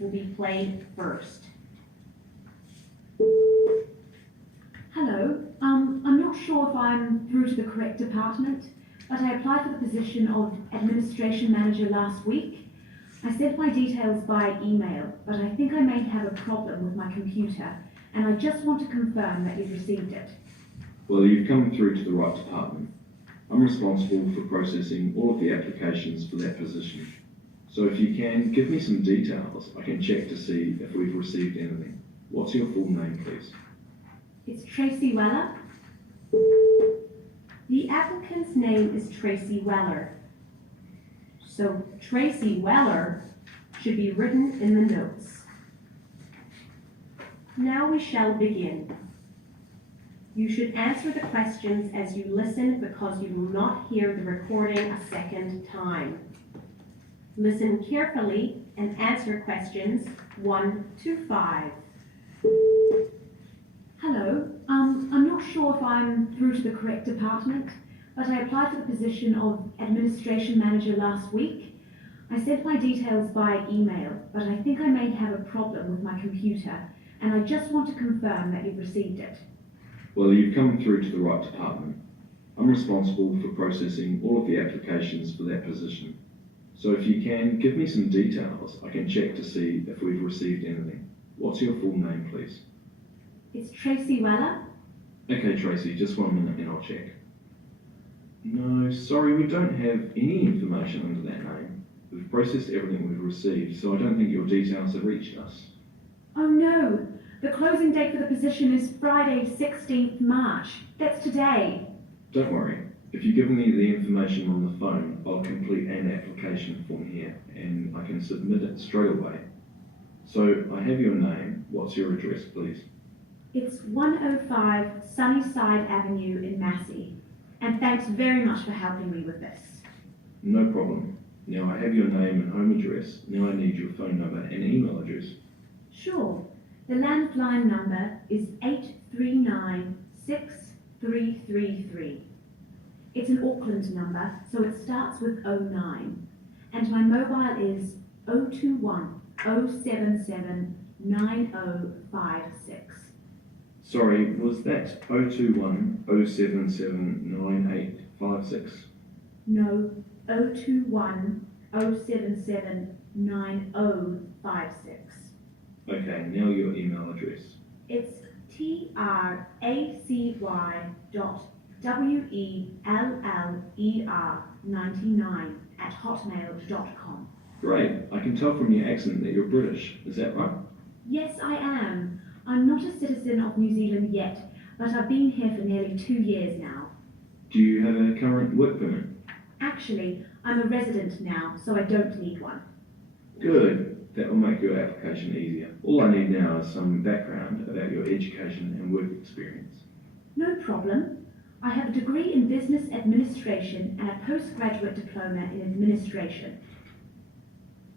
will be played first. Hello, I'm not sure if I'm through to the correct department, but I applied for the position of Administration Manager last week. I sent my details by email, but I think I may have a problem with my computer, and I just want to confirm that you've received it. Well, you've come through to the right department. I'm responsible for processing all of the applications for that position. So if you can, give me some details. I can check to see if we've received anything. What's your full name, please? It's Tracy Weller. The applicant's name is Tracy Weller. So Tracy Weller should be written in the notes. Now we shall begin. You should answer the questions as you listen because you will not hear the recording a second time. Listen carefully and answer questions 1 to 5. Hello, I'm not sure if I'm through to the correct department, but I applied for the position of Administration Manager last week. I sent my details by email, but I think I may have a problem with my computer, and I just want to confirm that you've received it. Well, you've come through to the right department. I'm responsible for processing all of the applications for that position. So if you can, give me some details. I can check to see if we've received anything. What's your full name, please? It's Tracy Weller. Okay, Tracy, just 1 minute and I'll check. No, sorry, we don't have any information under that name. We've processed everything we've received, so I don't think your details have reached us. Oh no, the closing date for the position is Friday, 16th March. That's today. Don't worry. If you give me the information on the phone, I'll complete an application form here and I can submit it straight away. So I have your name. What's your address, please? It's 105 Sunnyside Avenue in Massey. And thanks very much for helping me with this. No problem. Now I have your name and home address. Now I need your phone number and email address. Sure. The landline number is 839-6333. It's an Auckland number, so it starts with 09. And my mobile is 021 077 9056. Sorry, was that 021 077 9856? No, 021 077 9056. Okay, now your email address. It's tracy.weller99@hotmail.com. Great, I can tell from your accent that you're British, is that right? Yes, I am. I'm not a citizen of New Zealand yet, but I've been here for nearly 2 years now. Do you have a current work permit? Actually, I'm a resident now, so I don't need one. Good, that will make your application easier. All I need now is some background about your education and work experience. No problem. I have a degree in business administration and a postgraduate diploma in administration.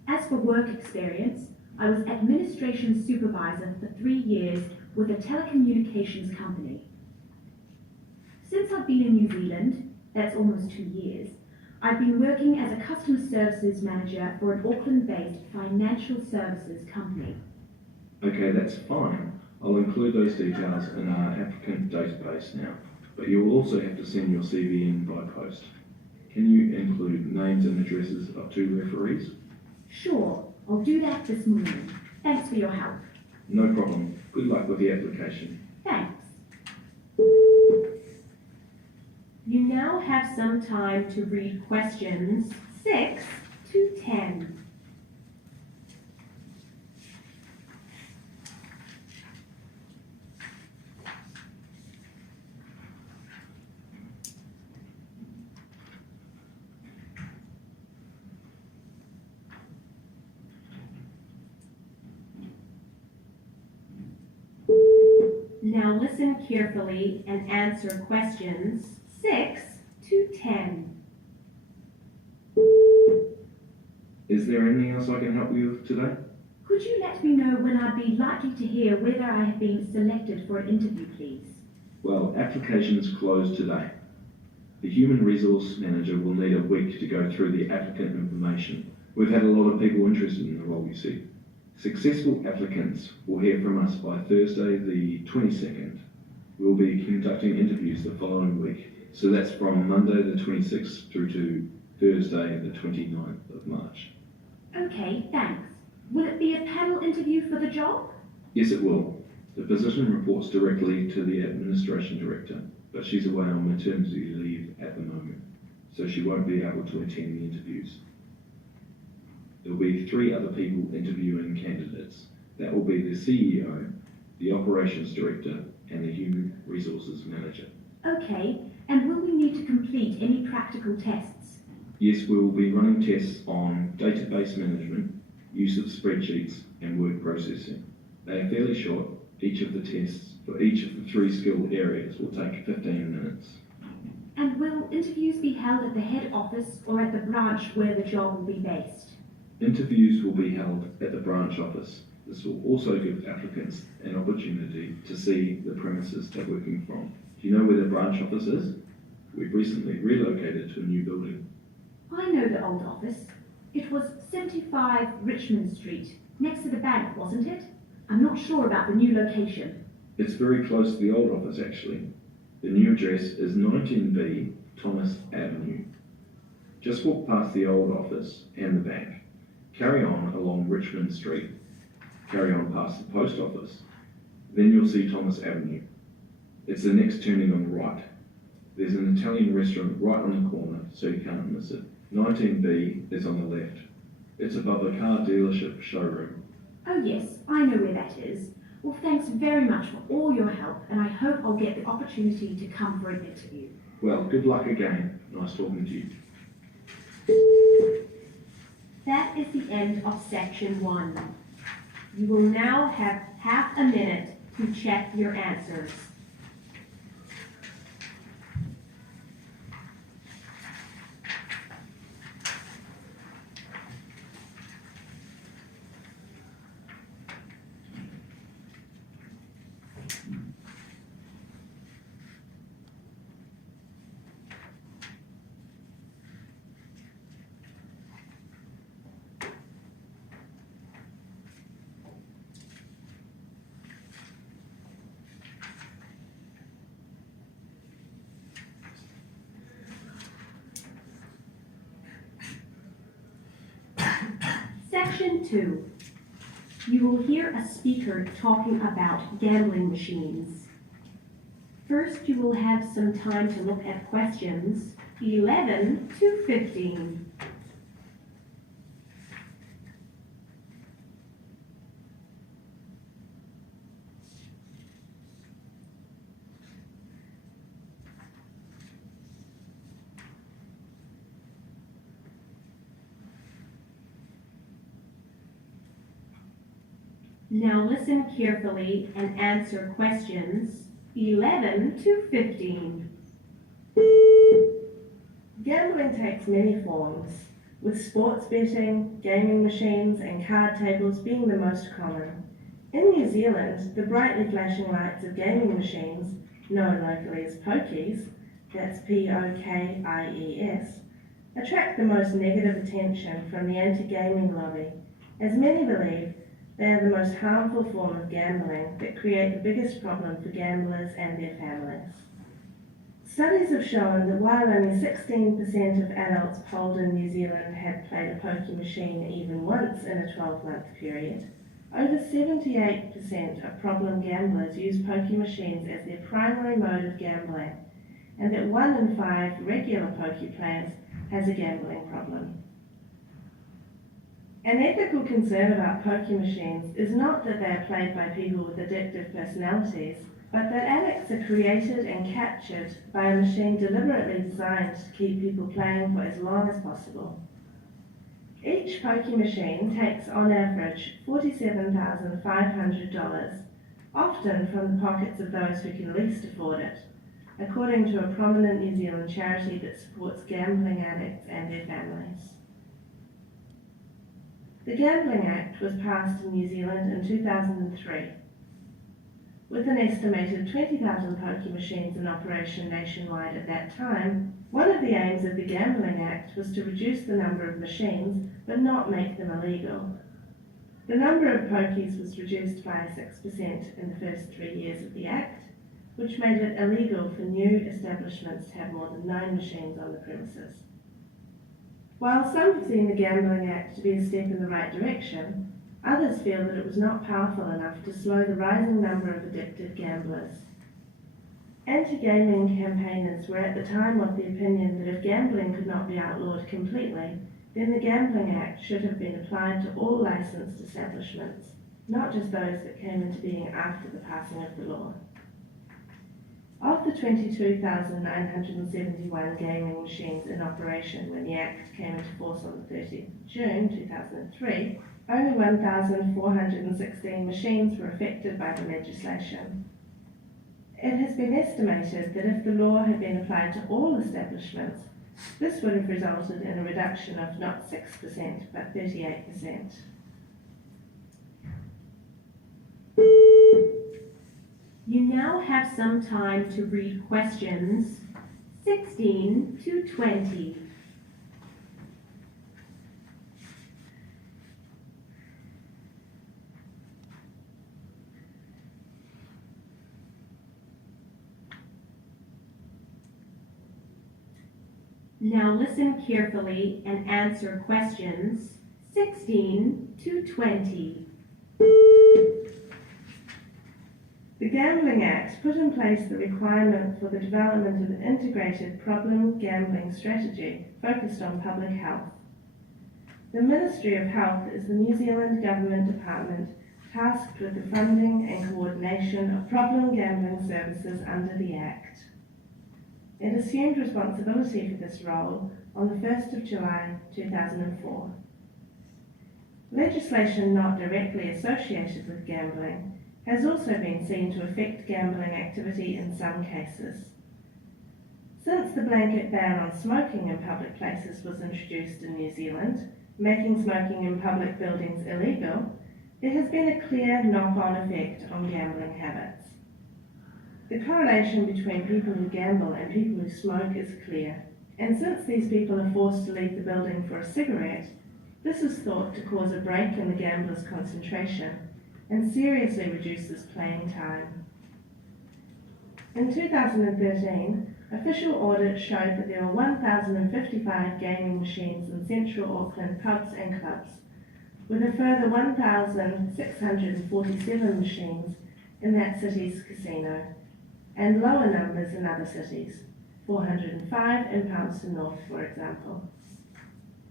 As for work experience, I was administration supervisor for 3 years with a telecommunications company. Since I've been in New Zealand, that's almost 2 years, I've been working as a customer services manager for an Auckland-based financial services company. Okay, that's fine. I'll include those details in our applicant database now, but you will also have to send your CV in by post. Can you include names and addresses of 2 referees? Sure, I'll do that this morning. Thanks for your help. No problem. Good luck with the application. Thanks. You now have some time to read questions 6 to 10. Now listen carefully and answer questions 6 to 10. Is there anything else I can help you with today? Could you let me know when I'd be likely to hear whether I have been selected for an interview, please? Well, applications close today. The Human Resource Manager will need a week to go through the applicant information. We've had a lot of people interested in the role, you see. Successful applicants will hear from us by Thursday the 22nd. We will be conducting interviews the following week. So that's from Monday the 26th through to Thursday the 29th of March. Okay, thanks. Will it be a panel interview for the job? Yes, it will. The position reports directly to the administration director, but she's away on maternity leave at the moment, so she won't be able to attend the interviews. There will be 3 other people interviewing candidates. That will be the CEO, the operations director, and the human resources manager. Okay, and will we need to complete any practical tests? Yes, we will be running tests on database management, use of spreadsheets, and word processing. They are fairly short. Each of the tests for each of the 3 skill areas will take 15 minutes. And will interviews be held at the head office or at the branch where the job will be based? Interviews will be held at the branch office. This will also give applicants an opportunity to see the premises they're working from. Do you know where the branch office is? We've recently relocated to a new building. I know the old office. It was 75 Richmond Street, next to the bank, wasn't it? I'm not sure about the new location. It's very close to the old office, actually. The new address is 19B Thomas Avenue. Just walk past the old office and the bank. Carry on along Richmond Street. Carry on past the post office. Then you'll see Thomas Avenue. It's the next turning on the right. There's an Italian restaurant right on the corner, so you can't miss it. 19B is on the left. It's above a car dealership showroom. Oh yes, I know where that is. Well, thanks very much for all your help, and I hope I'll get the opportunity to come for an interview. Well, good luck again. Nice talking to you. That is the end of section 1. You will now have half a minute to check your answers. Section 2. You will hear a speaker talking about gambling machines. First, you will have some time to look at questions 11 to 15. Now listen carefully and answer questions 11 to 15. Gambling takes many forms, with sports betting, gaming machines and card tables being the most common. In New Zealand, the brightly flashing lights of gaming machines, known locally as pokies, that's P-O-K-I-E-S, attract the most negative attention from the anti-gaming lobby, as many believe they are the most harmful form of gambling that create the biggest problem for gamblers and their families. Studies have shown that while only 16% of adults polled in New Zealand had played a pokie machine even once in a 12-month period, over 78% of problem gamblers use pokie machines as their primary mode of gambling, and that 1 in 5 regular pokie players has a gambling problem. An ethical concern about pokie machines is not that they are played by people with addictive personalities, but that addicts are created and captured by a machine deliberately designed to keep people playing for as long as possible. Each pokie machine takes on average $47,500, often from the pockets of those who can least afford it, according to a prominent New Zealand charity that supports gambling addicts and their families. The Gambling Act was passed in New Zealand in 2003. With an estimated 20,000 pokie machines in operation nationwide at that time, one of the aims of the Gambling Act was to reduce the number of machines but not make them illegal. The number of pokies was reduced by 6% in the first 3 years of the Act, which made it illegal for new establishments to have more than 9 machines on the premises. While some have seen the Gambling Act to be a step in the right direction, others feel that it was not powerful enough to slow the rising number of addicted gamblers. Anti-gaming campaigners were at the time of the opinion that if gambling could not be outlawed completely, then the Gambling Act should have been applied to all licensed establishments, not just those that came into being after the passing of the law. Of the 22,971 gaming machines in operation when the Act came into force on the 30th of June 2003, only 1,416 machines were affected by the legislation. It has been estimated that if the law had been applied to all establishments, this would have resulted in a reduction of not 6% but 38%. You now have some time to read questions 16 to 20. Now listen carefully and answer questions 16 to 20. The Gambling Act put in place the requirement for the development of an integrated problem gambling strategy focused on public health. The Ministry of Health is the New Zealand Government Department tasked with the funding and coordination of problem gambling services under the Act. It assumed responsibility for this role on the 1st of July 2004. Legislation not directly associated with gambling has also been seen to affect gambling activity in some cases. Since the blanket ban on smoking in public places was introduced in New Zealand, making smoking in public buildings illegal, there has been a clear knock-on effect on gambling habits. The correlation between people who gamble and people who smoke is clear, and since these people are forced to leave the building for a cigarette, this is thought to cause a break in the gambler's concentration and seriously reduces playing time. In 2013, official audits showed that there were 1,055 gaming machines in central Auckland pubs and clubs, with a further 1,647 machines in that city's casino, and lower numbers in other cities, 405 in Palmerston North, for example.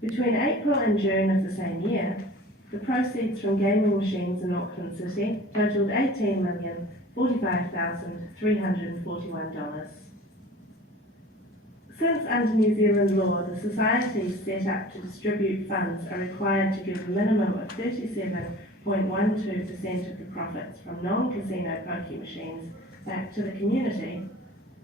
Between April and June of the same year, the proceeds from gaming machines in Auckland City totaled $18,045,341. Since under New Zealand law, the societies set up to distribute funds are required to give a minimum of 37.12% of the profits from non-casino pokie machines back to the community,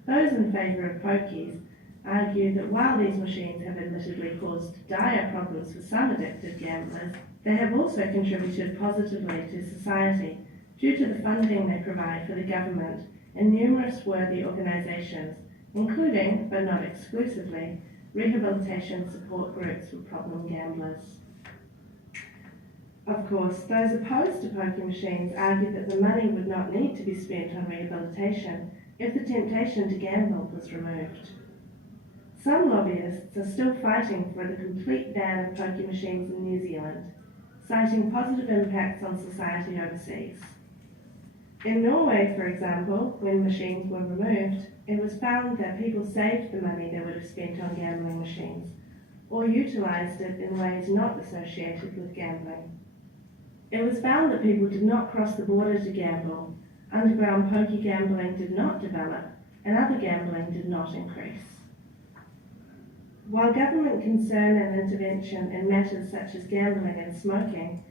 those in favour of pokies argue that while these machines have admittedly caused dire problems for some addicted gamblers, they have also contributed positively to society due to the funding they provide for the government and numerous worthy organisations, including, but not exclusively, rehabilitation support groups for problem gamblers. Of course, those opposed to pokie machines argue that the money would not need to be spent on rehabilitation if the temptation to gamble was removed. Some lobbyists are still fighting for the complete ban of pokie machines in New Zealand, citing positive impacts on society overseas. In Norway, for example, when machines were removed, it was found that people saved the money they would have spent on gambling machines, or utilised it in ways not associated with gambling. It was found that people did not cross the border to gamble, underground pokie gambling did not develop, and other gambling did not increase. While government concern and intervention in matters such as gambling and smoking,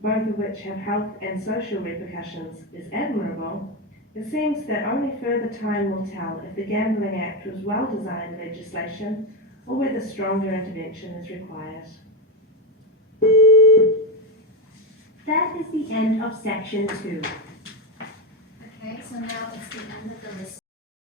both of which have health and social repercussions, is admirable, it seems that only further time will tell if the Gambling Act was well-designed legislation or whether stronger intervention is required. That is the end of section 2. Okay, so now it's the end of the lesson.